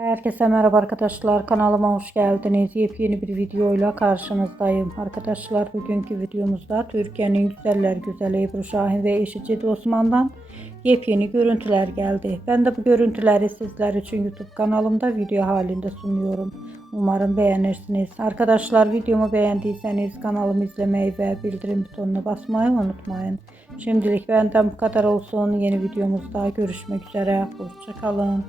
Herkese merhaba arkadaşlar, kanalıma hoş geldiniz. Yepyeni bir videoyla karşınızdayım. Arkadaşlar, bugünkü videomuzda Türkiye'nin güzeller güzeli Ebru Şahin ve eşi Cedi Osman'dan yepyeni görüntüler geldi. Ben de bu görüntüleri sizler için YouTube kanalımda video halinde sunuyorum. Umarım beğenirsiniz. Arkadaşlar, videomu beğendiyseniz kanalımı izlemeyi ve bildirim butonuna basmayı unutmayın. Şimdilik benden bu kadar olsun. Yeni videomuzda görüşmek üzere. Hoşça kalın.